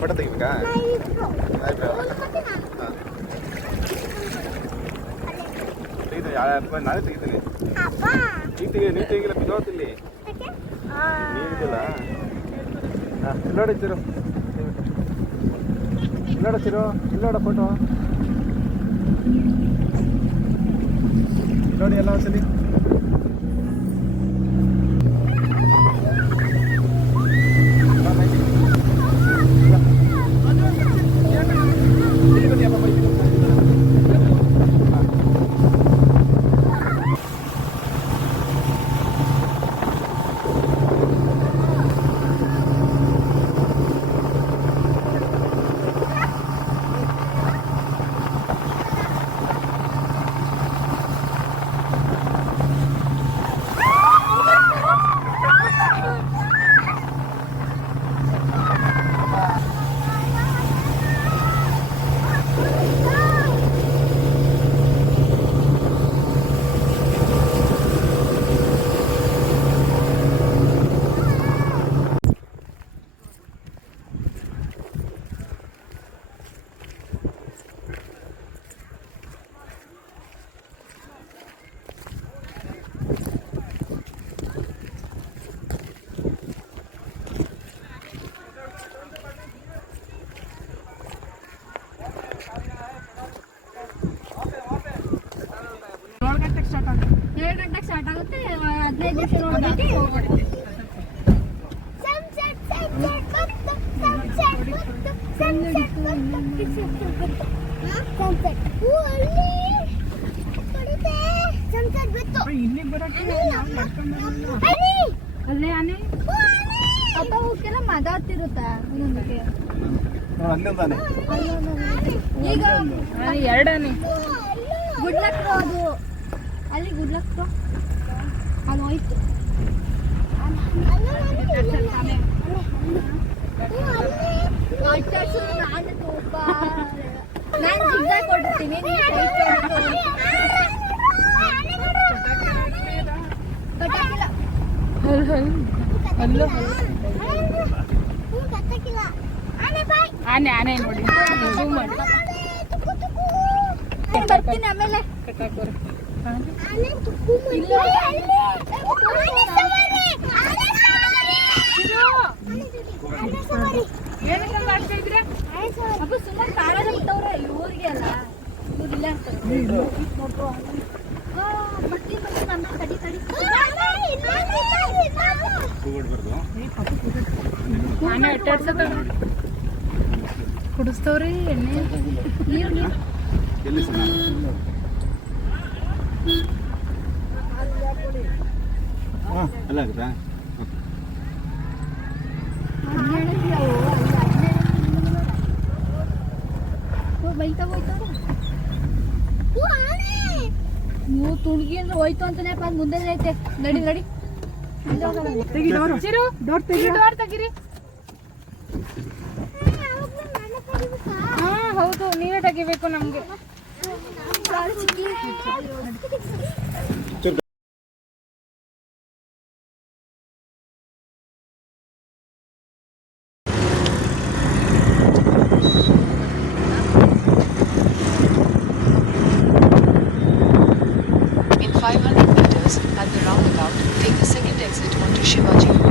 Photo ತೆಗಿಬೇಕಾ? ನಾಳೆ ತೆಗಿತೀನಿ. ನೀವು ತೆಗಿಲ್ಲ ಬಿದ್ದೋತಿಲ್ಲಿ ನೀರಿದಲ್ಲ. ಇಲ್ಲೋಡಿச்சிರು ಇಲ್ಲೋಡ ಫೋಟೋ ನೋಡಿ ಎಲ್ಲ ಒಂದ್ಸಲಿ. ಸ್ಟಾರ್ಟ್ ಆಗುತ್ತೆ 15 ನಿಮಿಷ ನೋಡ್ಬಿಟ್ಟು ಹೋಗ್ಬಿಡುತ್ತೆ. ಅಲ್ಲೇ ಆನೆ ಅಪ್ಪ ಹೋಗ್ಕೆಲ್ಲ ಮಾತಾಡ್ತಿರುತ್ತಾ ಒಂದೊಂದಕ್ಕೆ. ಈಗ ಎರಡನೇ ಗುಡ್ಲಕ್ರು ಅದು ಅಲ್ಲಿ ಗುಡ್ಲಕ್ರು ಅದು ಹೋಯ್ತು. ನಾನು ಜಿಗ್ಜಾಗ್ ಕೊಡ್ತೀನಿ ಆನೆ ಆನೆ ನೋಡಿ ಬರ್ತೀನಿ ಆಮೇಲೆ ಅಪ್ಪ ಸುಮ್ಮನೆ ಕಾಡಲ್ಲ ಬಿಟ್ಟವ್ರೆ ಊರಿಗೆ ಅಲ್ಲ ಊರಿಲ್ಲ ಬಟ್ಟಿ ಬಟ್ಟಿ ನಮ್ಮ ತಡಿ ತಡಿ ಕುಡಿಸ್ತವ್ರಿ ಎಣ್ಣೆ ನೀರು ನೀರು ಅಲ್ಲ ಆಗುತ್ತಾ ಬೈತಾ ಹೋಯ್ತಾರ ನೀವು ತುಳ್ಗಿ ಅಂದ್ರೆ ಹೋಯ್ತು ಅಂತಾನೆ ಮುಂದೆ ಐತೆ. ನಡಿ ನಡಿ ಡೋರ್ ತೆಗಿರಿ. ಹಾ ಹೌದು ನೀವೇ ತೆಗಿಬೇಕು ನಮ್ಗೆ. In 500 meters, at the roundabout, take the second exit onto Shivaji.